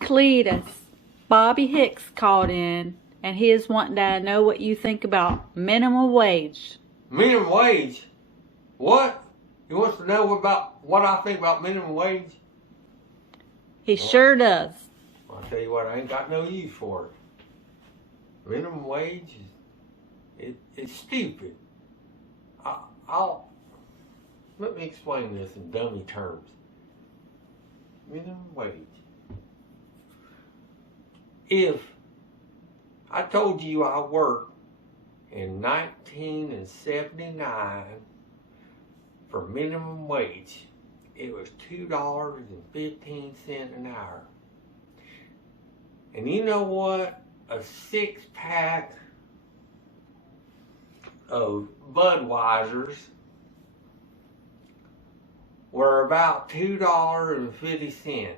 Cletus, Bobby Hicks called in, and he is wanting to know what you think about minimum wage. Minimum wage? What? He wants to know about what I think about minimum wage? He sure does. I'll tell you what, I ain't got no use for it. Minimum wage it's stupid. Let me explain this in dummy terms. Minimum wage. If I told you I worked in 1979 for minimum wage, it was $2.15 an hour. And you know what? A 6-pack of Budweisers were about $2.50.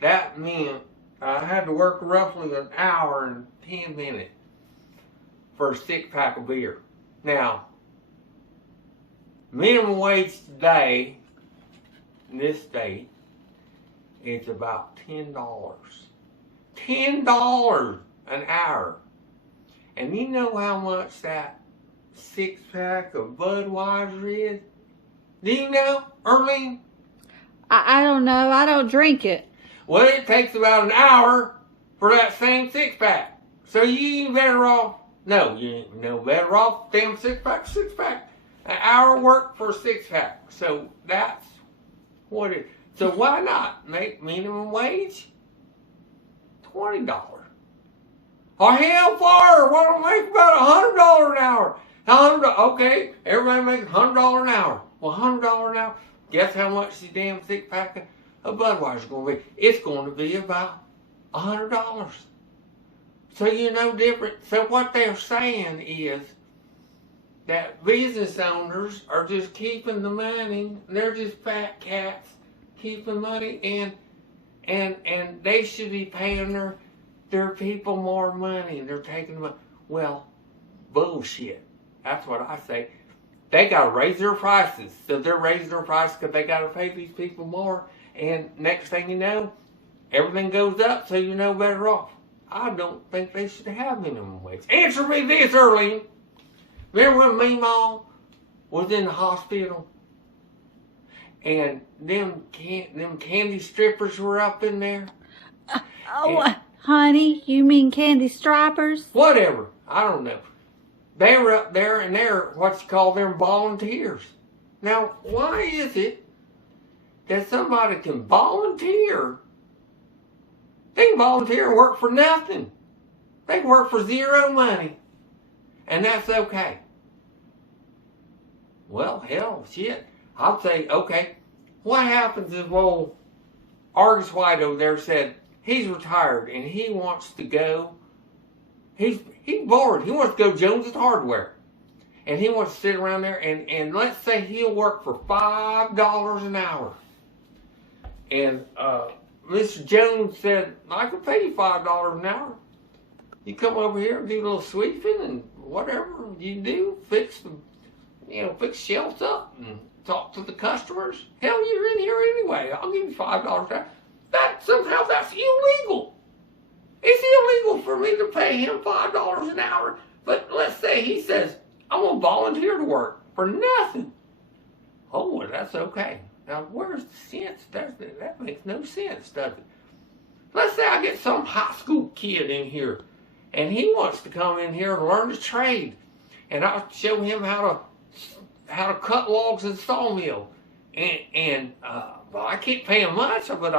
That meant I had to work roughly an hour and 10 minutes for a 6-pack of beer. Now, minimum wage today in this state is about $10. $10 an hour. And you know how much that 6-pack of Budweiser is? Do you know, Erlene? I don't know. I don't drink it. Well, it takes about an hour for that same 6-pack. So you ain't better off. No, you ain't no better off. Damn 6-pack. An hour work for a 6-pack. So that's what it is. So why not make minimum wage $20? Or hell far, why don't make about $100 an hour? Okay, everybody makes $100 an hour. Well, $100 an hour. Guess how much the damn 6-pack of Budweiser is going to be? It's going to be about $100. So you're no different. So what they're saying is that business owners are just keeping the money. They're just fat cats keeping money, and they should be paying their people more money, and they're taking the money. Well, bullshit. That's what I say. They got to raise their prices. So they're raising their prices because they got to pay these people more. And next thing you know, everything goes up, so you're no better off. I don't think they should have minimum wage. Answer me this, Erlene. Remember when Meemaw was in the hospital? And them candy strippers were up in there? Honey, you mean candy strippers? Whatever. I don't know. They were up there, and they're what you call them volunteers. Now, why is it that somebody can volunteer? They can volunteer and work for nothing. They can work for zero money. And that's okay. Well, hell, shit. I'd say, okay, what happens if old Argus White over there said he's retired and he wants to go, he's bored, he wants to go Jones's Hardware. And he wants to sit around there and let's say he'll work for $5 an hour. And Mr. Jones said, I can pay you $5 an hour. You come over here and do a little sweeping and whatever you do, fix shelves up and talk to the customers. Hell, you're in here anyway. I'll give you $5 an hour. That's illegal. It's illegal for me to pay him $5 an hour. But let's say he says, I'm going to volunteer to work for nothing. Oh, well, that's okay. Now, where's the sense? That makes no sense, does it? Let's say I get some high school kid in here, and he wants to come in here and learn the trade. And I'll show him how to cut logs in the sawmill. Well, I can't pay him much, but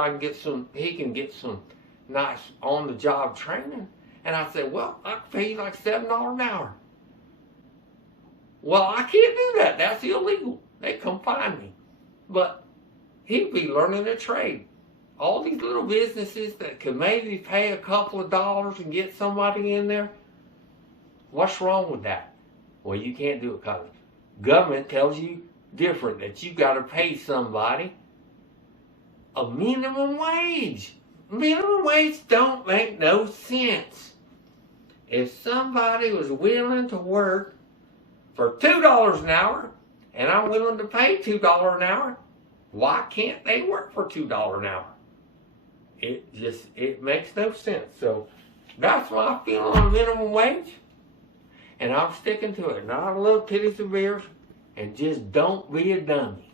he can get some nice on-the-job training. And I said, well, I can pay you like $7 an hour. Well, I can't do that. That's illegal. They come find me. But he'd be learning a trade. All these little businesses that could maybe pay a couple of dollars and get somebody in there, what's wrong with that? Well, you can't do it because government tells you different, that you got to pay somebody a minimum wage. Minimum wage don't make no sense. If somebody was willing to work for $2 an hour and I'm willing to pay $2 an hour, why can't they work for $2 an hour? It makes no sense. So that's my feeling on minimum wage, and I'm sticking to it. Not a little titties and beers, and just don't be a dummy.